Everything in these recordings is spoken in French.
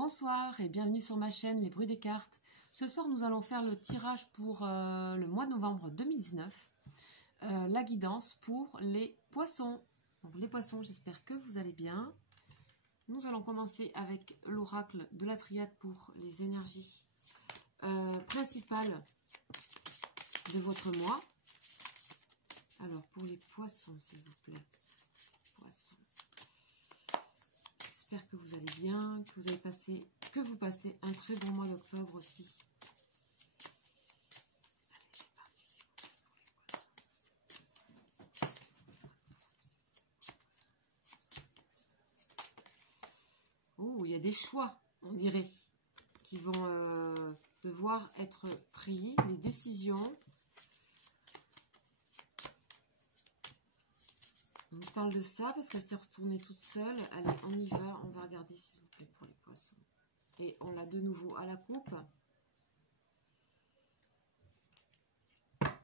Bonsoir et bienvenue sur ma chaîne Les Bruits des Cartes. Ce soir nous allons faire le tirage pour le mois de novembre 2019. La guidance pour les poissons. Donc, les poissons, j'espère que vous allez bien. Nous allons commencer avec l'oracle de la triade pour les énergies principales de votre mois. Alors pour les poissons s'il vous plaît. Poissons. J'espère que vous allez bien, que vous passez un très bon mois d'octobre aussi. Allez, c'est parti s'il vous plaît pour les poissons. Oh, il y a des choix, on dirait, qui vont devoir être pris, les décisions. On nous parle de ça parce qu'elle s'est retournée toute seule. Allez, on y va. On va regarder s'il vous plaît pour les poissons. Et on l'a de nouveau à la coupe.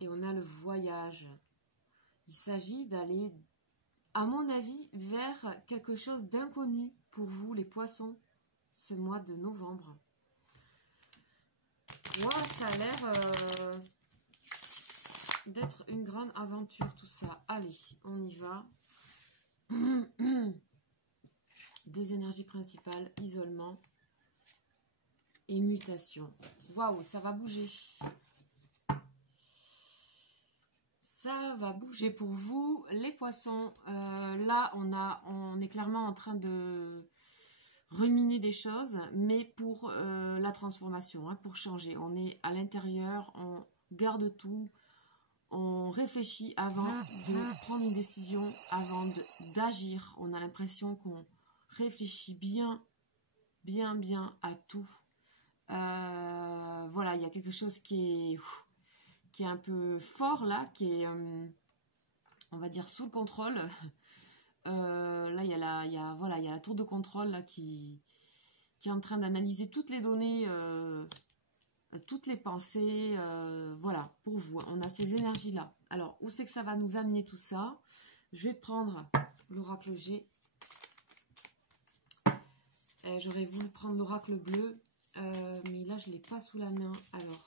Et on a le voyage. Il s'agit d'aller, à mon avis, vers quelque chose d'inconnu pour vous, les poissons, ce mois de novembre. Wow, ça a l'air d'être une grande aventure tout ça. Allez, on y va. Deux énergies principales, isolement et mutation. Waouh, ça va bouger. Ça va bouger pour vous, les poissons. Là, on est clairement en train de ruminer des choses, mais pour la transformation, hein, pour changer. On est à l'intérieur, on garde tout. On réfléchit avant de prendre une décision, avant d'agir. On a l'impression qu'on réfléchit bien à tout. Voilà, il y a quelque chose qui est un peu fort là, qui est, on va dire, sous le contrôle. Là, il y a la tour de contrôle là, qui est en train d'analyser toutes les données, toutes les pensées, voilà, pour vous, on a ces énergies-là. Alors, où c'est que ça va nous amener tout ça? Je vais prendre l'oracle G. J'aurais voulu prendre l'oracle bleu, mais là, je ne l'ai pas sous la main. Alors,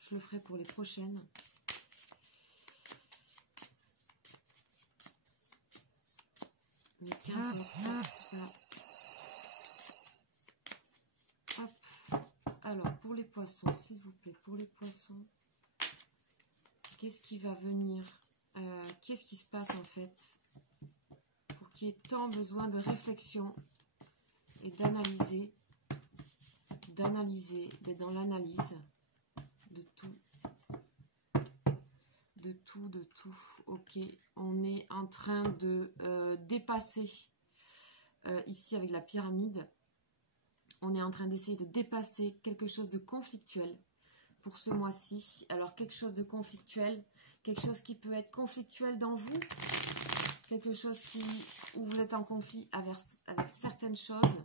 je le ferai pour les prochaines. Mais hop. Alors, pour les poissons, s'il vous plaît, pour les poissons, qu'est-ce qui va venir? Qu'est-ce qui se passe en fait? Pour qu'il y ait tant besoin de réflexion et d'analyser, d'être dans l'analyse de tout. De tout. Ok, on est en train de dépasser, ici avec la pyramide, on est en train d'essayer de dépasser quelque chose de conflictuel pour ce mois-ci. Alors, quelque chose de conflictuel, quelque chose qui peut être conflictuel dans vous, quelque chose où vous êtes en conflit avec certaines choses.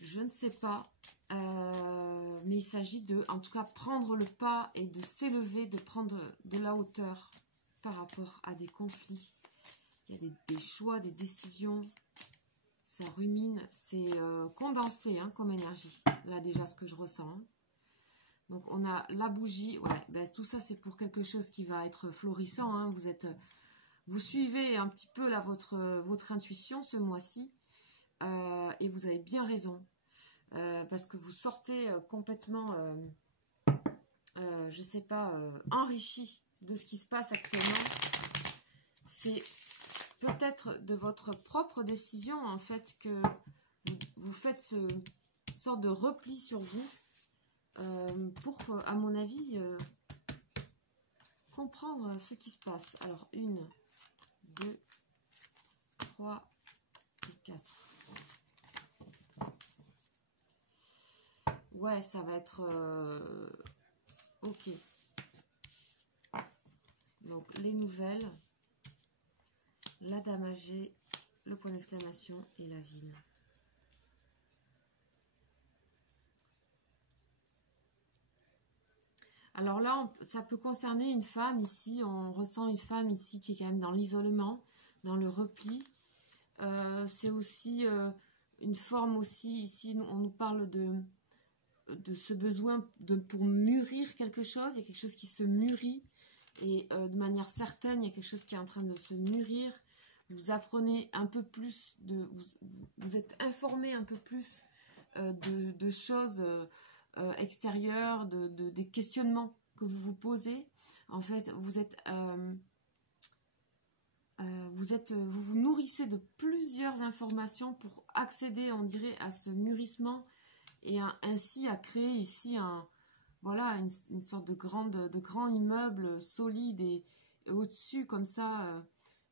Je ne sais pas, mais il s'agit de, en tout cas, prendre le pas et de s'élever, de prendre de la hauteur par rapport à des conflits. Il y a des choix, des décisions. Ça rumine, c'est condensé hein, comme énergie. Là déjà ce que je ressens. Hein. Donc on a la bougie. Ouais, ben, tout ça c'est pour quelque chose qui va être florissant. Hein. Vous suivez un petit peu là votre intuition ce mois-ci. Et vous avez bien raison. Parce que vous sortez complètement, je sais pas, enrichi de ce qui se passe actuellement. C'est peut-être de votre propre décision, en fait, que vous faites ce sorte de repli sur vous pour, à mon avis, comprendre ce qui se passe. Alors, 1, 2, 3 et 4. Ouais, ça va être... ok. Donc, les nouvelles... La dame âgée, le point d'exclamation et la ville. Alors là, ça peut concerner une femme ici. On ressent une femme ici qui est quand même dans l'isolement, dans le repli. C'est aussi une forme aussi, ici on nous parle de ce besoin pour mûrir quelque chose. Il y a quelque chose qui se mûrit et de manière certaine, il y a quelque chose qui est en train de se mûrir. Vous apprenez un peu plus, vous êtes informé un peu plus de choses extérieures, des questionnements que vous vous posez. En fait, vous vous nourrissez de plusieurs informations pour accéder, on dirait, à ce mûrissement et ainsi à créer ici voilà, une sorte de grand immeuble solide et au-dessus comme ça,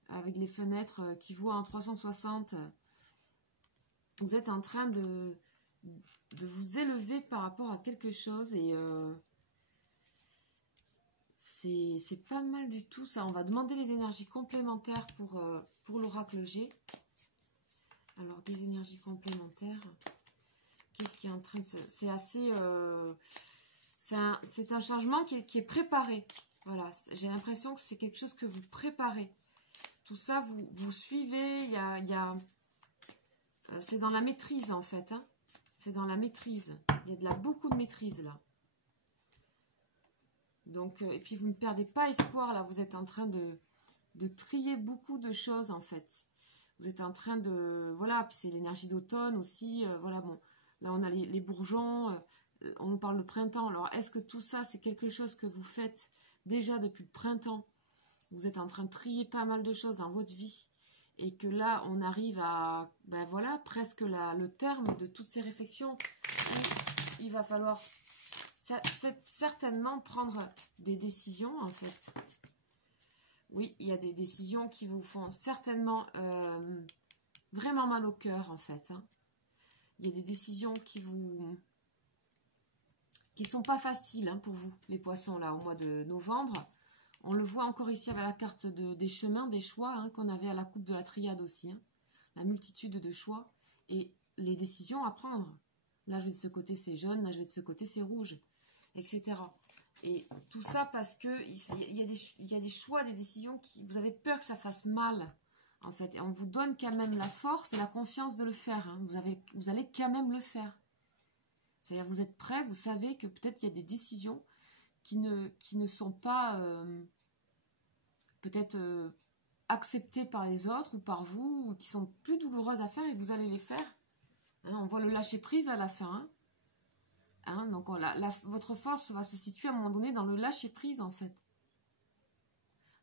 avec les fenêtres qui voient en 360. Vous êtes en train de vous élever par rapport à quelque chose et c'est pas mal du tout ça. On va demander les énergies complémentaires pour l'oracle G. Alors des énergies complémentaires. Qu'est-ce qui est en train de se... C'est assez... c'est un changement qui est préparé. Voilà, j'ai l'impression que c'est quelque chose que vous préparez. Tout ça, vous suivez. C'est dans la maîtrise en fait. Hein. C'est dans la maîtrise. Il y a beaucoup de maîtrise là. Donc, et puis vous ne perdez pas espoir là. Vous êtes en train de trier beaucoup de choses en fait. Vous êtes en train de... Voilà, puis c'est l'énergie d'automne aussi. Voilà, bon. Là, on a les bourgeons, on nous parle de printemps. Alors, est-ce que tout ça, c'est quelque chose que vous faites déjà depuis le printemps? Vous êtes en train de trier pas mal de choses dans votre vie. Et que là, on arrive à, ben voilà, presque le terme de toutes ces réflexions. Où il va falloir certainement prendre des décisions, en fait. Oui, il y a des décisions qui vous font certainement vraiment mal au cœur, en fait, hein. Il y a des décisions qui sont pas faciles hein, pour vous, les poissons, là, au mois de novembre. On le voit encore ici avec la carte des chemins, des choix hein, qu'on avait à la coupe de la triade aussi. Hein. La multitude de choix et les décisions à prendre. Là, je vais de ce côté, c'est jaune. Là, je vais de ce côté, c'est rouge, etc. Et tout ça parce que il y a des choix, des décisions qui... Vous avez peur que ça fasse mal. En fait, et on vous donne quand même la force et la confiance de le faire. Hein. Vous allez quand même le faire. C'est-à-dire, vous êtes prêts, vous savez que peut-être il y a des décisions qui ne sont pas peut-être acceptées par les autres ou par vous, ou qui sont plus douloureuses à faire et vous allez les faire. Hein, on voit le lâcher-prise à la fin. Hein. Hein, donc, votre force va se situer à un moment donné dans le lâcher-prise, en fait.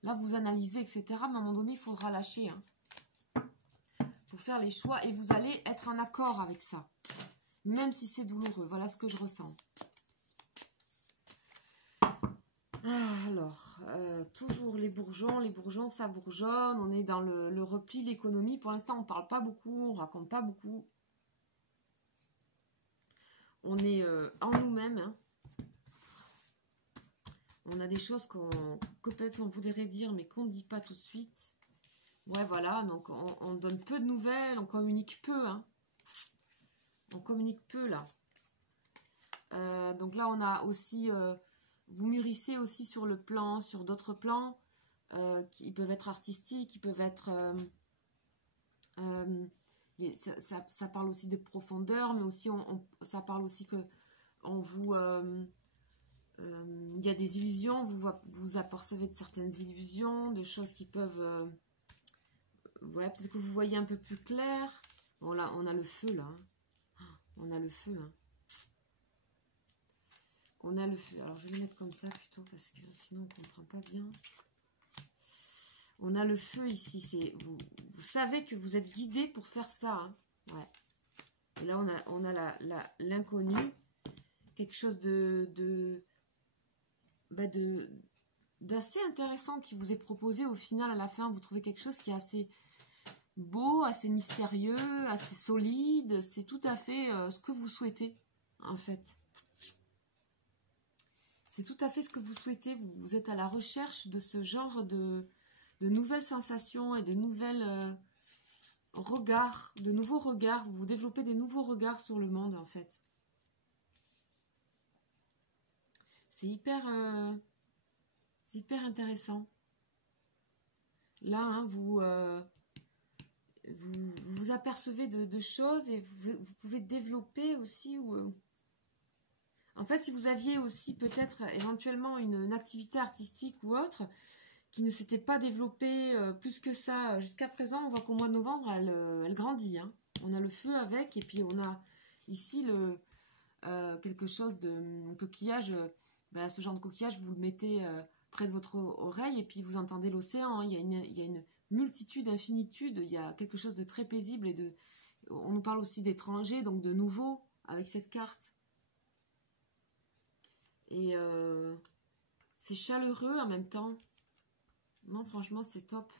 Là, vous analysez, etc. Mais à un moment donné, il faudra lâcher. Hein, pour faire les choix. Et vous allez être en accord avec ça. Même si c'est douloureux. Voilà ce que je ressens. Alors, toujours les bourgeons, ça bourgeonne. On est dans le repli, l'économie. Pour l'instant, on ne parle pas beaucoup. On ne raconte pas beaucoup. On est en nous-mêmes. Hein. On a des choses que peut-être on voudrait dire, mais qu'on ne dit pas tout de suite. Ouais, voilà, donc on donne peu de nouvelles, on communique peu. Hein. On communique peu, là. Donc là, on a aussi... vous mûrissez aussi sur d'autres plans, qui peuvent être artistiques, qui peuvent être... ça parle aussi de profondeur, mais aussi ça parle aussi que on vous... il y a des illusions, vous apercevez de certaines illusions, de choses qui peuvent... ouais, peut-être que vous voyez un peu plus clair. Bon, là, on a le feu, là. On a le feu, hein. On a le feu. Alors, je vais le mettre comme ça, plutôt, parce que sinon, on ne comprend pas bien. On a le feu, ici. Vous savez que vous êtes guidé pour faire ça, hein. Ouais. Et là, on a l'inconnu. Quelque chose d'assez intéressant qui vous est proposé. Au final, à la fin, vous trouvez quelque chose qui est assez beau, assez mystérieux, assez solide. C'est tout à fait ce que vous souhaitez, en fait. C'est tout à fait ce que vous souhaitez. Vous êtes à la recherche de ce genre de nouvelles sensations et de nouvelles regards, de nouveaux regards. Vous développez des nouveaux regards sur le monde, en fait. C'est hyper intéressant. Là, hein, vous apercevez de choses et vous pouvez développer aussi. En fait, si vous aviez aussi peut-être éventuellement une activité artistique ou autre qui ne s'était pas développée plus que ça jusqu'à présent, on voit qu'au mois de novembre, elle grandit. Hein. On a le feu avec et puis on a ici quelque chose de coquillage. Ce genre de coquillage, vous le mettez près de votre oreille et puis vous entendez l'océan. Hein. Il y a une multitude, infinitude, il y a quelque chose de très paisible on nous parle aussi d'étrangers, donc de nouveaux avec cette carte. Et c'est chaleureux en même temps. Non, franchement, c'est top.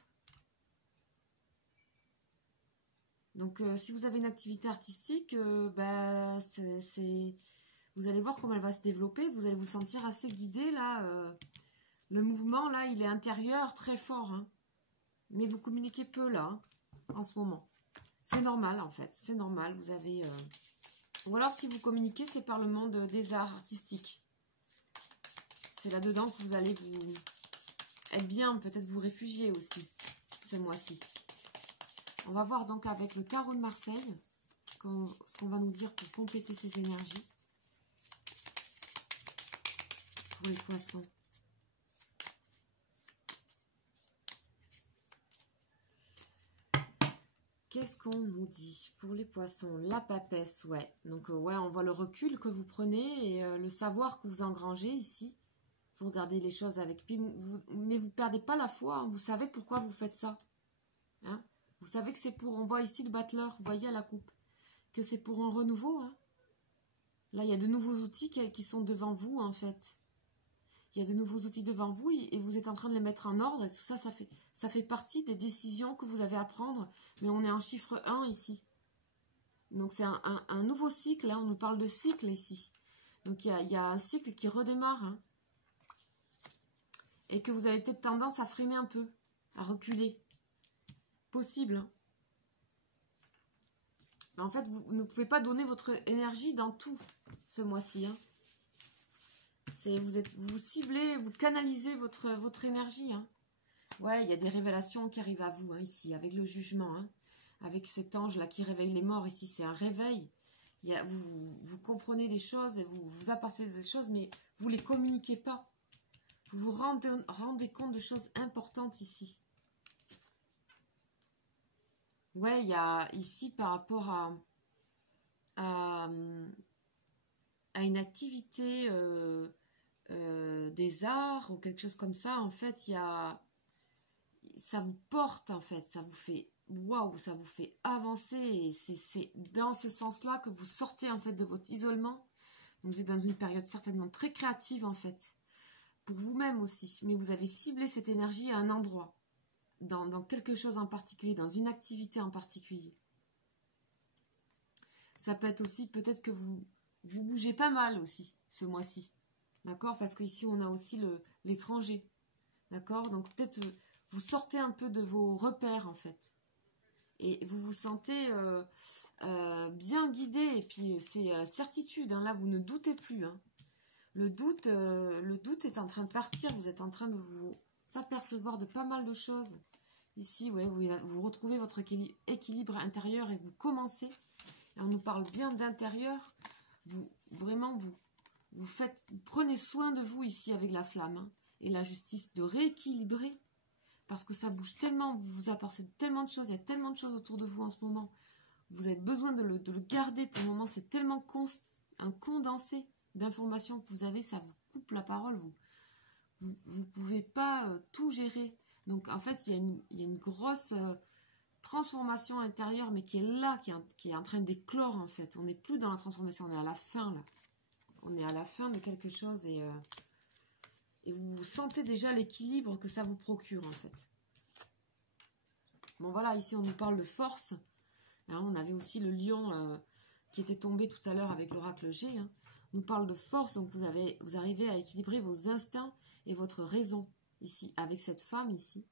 Donc, si vous avez une activité artistique, vous allez voir comment elle va se développer. Vous allez vous sentir assez guidé, là. Le mouvement, là, il est intérieur, très fort. Hein. Mais vous communiquez peu, là, hein, en ce moment. C'est normal, en fait. C'est normal. Vous avez... Ou alors, si vous communiquez, c'est par le monde des arts artistiques. C'est là-dedans que vous allez vous être bien, peut-être vous réfugier aussi, ce mois-ci. On va voir donc avec le tarot de Marseille, ce qu'on va nous dire pour compléter ces énergies. Pour les poissons. Qu'est-ce qu'on nous dit pour les poissons? La papesse, ouais. Donc, ouais, on voit le recul que vous prenez et le savoir que vous engrangez ici. Vous regardez les choses avec... mais vous ne perdez pas la foi. Hein. Vous savez pourquoi vous faites ça. Hein? Vous savez que c'est pour... On voit ici le battleur, vous voyez à la coupe. Que c'est pour un renouveau. Hein. Là, il y a de nouveaux outils qui sont devant vous, en fait. Il y a de nouveaux outils devant vous et vous êtes en train de les mettre en ordre. Et tout ça, ça fait partie des décisions que vous avez à prendre. Mais on est en chiffre 1 ici. Donc, c'est un nouveau cycle. Hein. On nous parle de cycle ici. Donc, il y a un cycle qui redémarre. Hein. Et que vous avez peut-être tendance à freiner un peu, à reculer. Possible. Hein. Mais en fait, vous ne pouvez pas donner votre énergie dans tout ce mois-ci. Hein. Vous ciblez, vous canalisez votre énergie. Hein. Ouais, il y a des révélations qui arrivent à vous hein, ici, avec le jugement. Hein. Avec cet ange-là qui réveille les morts ici, c'est un réveil. Vous comprenez des choses et vous apportez des choses, mais vous ne les communiquez pas. Vous vous rendez compte de choses importantes ici. Ouais, il y a ici par rapport à une activité des arts ou quelque chose comme ça, en fait, ça vous porte, en fait, ça vous fait waouh, ça vous fait avancer et c'est dans ce sens-là que vous sortez, en fait, de votre isolement. Donc, vous êtes dans une période certainement très créative, en fait. Pour vous-même aussi, mais vous avez ciblé cette énergie à un endroit, dans quelque chose en particulier, dans une activité en particulier. Ça peut être aussi, peut-être que vous bougez pas mal aussi, ce mois-ci, d'accord? Parce qu'ici, on a aussi l'étranger, d'accord? Donc peut-être vous sortez un peu de vos repères, en fait, et vous vous sentez bien guidé, et puis c'est certitude, hein, là, vous ne doutez plus, hein. Le doute est en train de partir. Vous êtes en train de vous s'apercevoir de pas mal de choses. Ici, ouais, vous retrouvez votre équilibre intérieur et vous commencez. Et on nous parle bien d'intérieur. Vous prenez soin de vous ici avec la flamme hein, et la justice, de rééquilibrer. Parce que ça bouge tellement, vous apportez tellement de choses. Il y a tellement de choses autour de vous en ce moment. Vous avez besoin de le garder pour le moment. C'est tellement un condensé d'informations que vous avez, ça vous coupe la parole, vous pouvez pas tout gérer. Donc en fait, il y a une grosse transformation intérieure, mais qui est là, qui est en train d'éclore en fait. On n'est plus dans la transformation, on est à la fin là. On est à la fin de quelque chose et vous sentez déjà l'équilibre que ça vous procure en fait. Bon voilà, ici on nous parle de force. Hein, on avait aussi le lion qui était tombé tout à l'heure avec l'oracle G. Hein. On nous parle de force, donc vous arrivez à équilibrer vos instincts et votre raison ici, avec cette femme ici,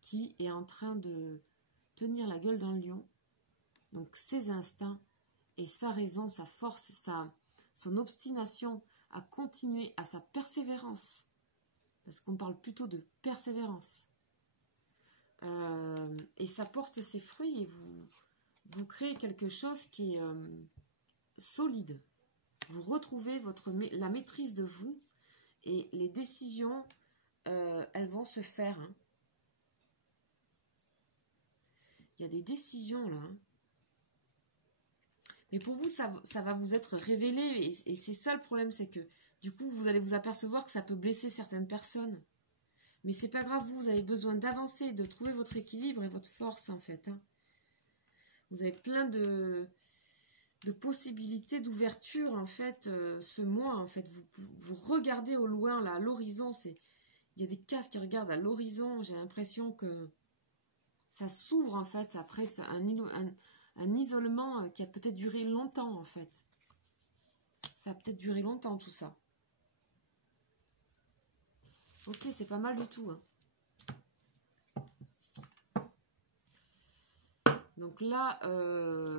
qui est en train de tenir la gueule dans le lion. Donc ses instincts et sa raison, sa force, son obstination à continuer, à sa persévérance. Parce qu'on parle plutôt de persévérance. Et ça porte ses fruits et vous créez quelque chose qui est solide. Vous retrouvez la maîtrise de vous et les décisions, elles vont se faire. Hein. Il y a des décisions là. Hein. Mais pour vous, ça va vous être révélé. Et c'est ça le problème, c'est que du coup, vous allez vous apercevoir que ça peut blesser certaines personnes. Mais c'est pas grave, vous avez besoin d'avancer, de trouver votre équilibre et votre force en fait. Hein. Vous avez plein de possibilités d'ouverture en fait ce mois. En fait, vous regardez au loin, là, à l'horizon. Il y a des cases qui regardent à l'horizon. J'ai l'impression que ça s'ouvre en fait après un isolement qui a peut-être duré longtemps en fait. Ça a peut-être duré longtemps tout ça. Ok, c'est pas mal du tout. Hein. Donc là,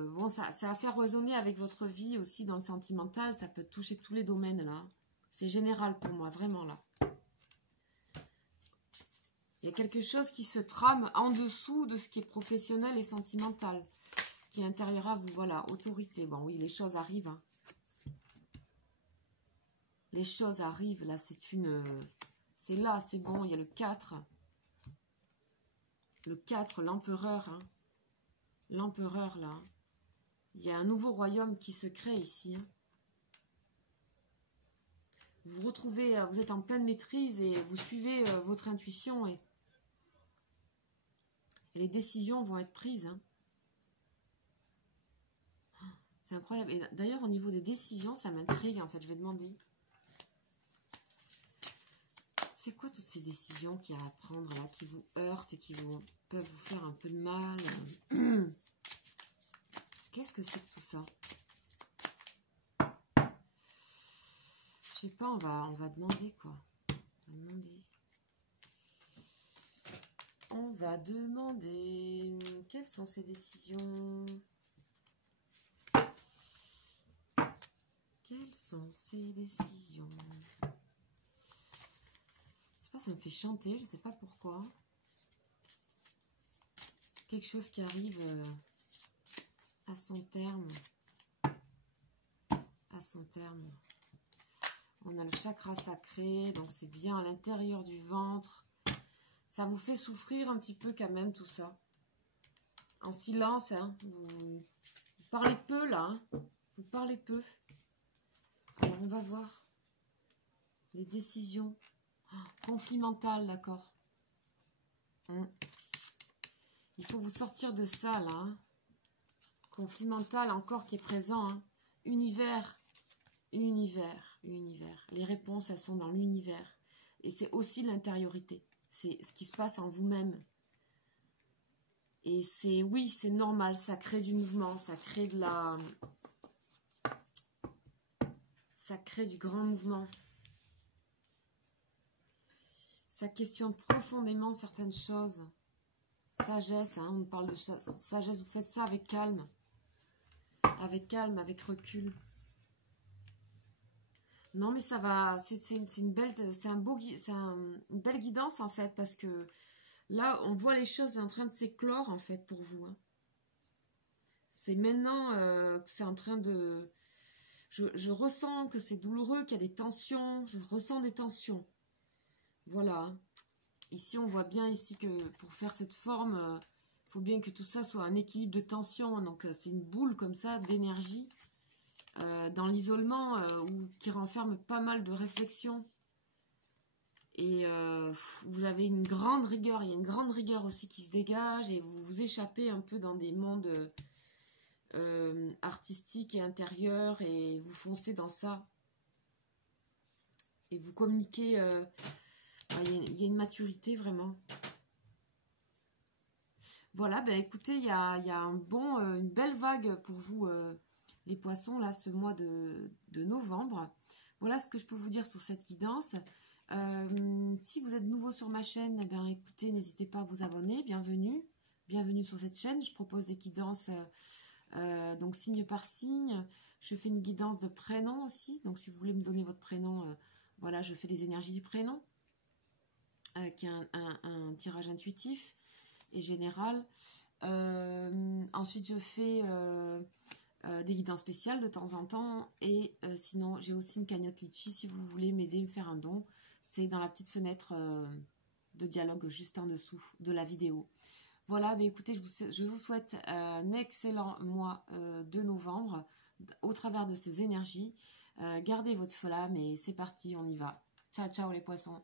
bon, ça va faire résonner avec votre vie aussi dans le sentimental. Ça peut toucher tous les domaines là. C'est général pour moi, vraiment là. Il y a quelque chose qui se trame en dessous de ce qui est professionnel et sentimental. Qui est intérieur à vous, voilà, autorité. Bon oui, les choses arrivent. Hein. Les choses arrivent, là, c'est là, c'est bon, il y a le 4. Le 4, l'empereur. Hein. L'empereur, là. Il y a un nouveau royaume qui se crée ici. Hein. Vous vous retrouvez, vous êtes en pleine maîtrise et vous suivez votre intuition et les décisions vont être prises. Hein. C'est incroyable. Et d'ailleurs, au niveau des décisions, ça m'intrigue, en fait. Je vais demander. C'est quoi toutes ces décisions qu'il y a à prendre, là, qui vous heurtent et qui peuvent vous faire un peu de mal? Qu'est-ce que c'est que tout ça? Je sais pas, on va demander, quoi. On va demander. Quelles sont ces décisions? Quelles sont ces décisions? Je sais pas, ça me fait chanter, je sais pas pourquoi. Quelque chose qui arrive à son terme. À son terme. On a le chakra sacré, donc c'est bien à l'intérieur du ventre. Ça vous fait souffrir un petit peu quand même tout ça. En silence, hein. Vous parlez peu là. Hein. Vous parlez peu. Alors on va voir. Les décisions. Oh, conflit mental, d'accord. Il faut vous sortir de ça là. Hein. Conflit mental encore qui est présent. Hein. Univers. Les réponses, elles sont dans l'univers. Et c'est aussi l'intériorité. C'est ce qui se passe en vous-même. Et oui, c'est normal, ça crée du mouvement, ça crée ça crée du grand mouvement. Ça questionne profondément certaines choses. Sagesse, hein, on parle de sagesse, vous faites ça avec calme. Avec calme, avec recul. Non, mais ça va, c'est une belle guidance en fait, parce que là, on voit les choses en train de s'éclore en fait pour vous. Hein. C'est maintenant que c'est en train de... Je ressens que c'est douloureux, qu'il y a des tensions, je ressens des tensions. Voilà. Ici, on voit bien ici que pour faire cette forme, il faut bien que tout ça soit un équilibre de tension. Donc, c'est une boule comme ça d'énergie. Dans l'isolement qui renferme pas mal de réflexions et vous avez une grande rigueur, il y a une grande rigueur aussi qui se dégage et vous vous échappez un peu dans des mondes artistiques et intérieurs et vous foncez dans ça et vous communiquez, il y a une maturité vraiment. Voilà, ben écoutez, il y a une belle vague pour vous les poissons, là, ce mois de novembre. Voilà ce que je peux vous dire sur cette guidance. Si vous êtes nouveau sur ma chaîne, eh bien, écoutez, n'hésitez pas à vous abonner. Bienvenue. Bienvenue sur cette chaîne. Je propose des guidances, donc signe par signe. Je fais une guidance de prénom aussi. Donc, si vous voulez me donner votre prénom, voilà, je fais les énergies du prénom, qui est un tirage intuitif. et générale. Ensuite, je fais des guidances spéciales de temps en temps. Et sinon, j'ai aussi une cagnotte Litchi si vous voulez m'aider, me faire un don. C'est dans la petite fenêtre de dialogue juste en dessous de la vidéo. Voilà, mais écoutez, je vous souhaite un excellent mois de novembre au travers de ces énergies. Gardez votre flamme et c'est parti, on y va. Ciao, ciao les poissons.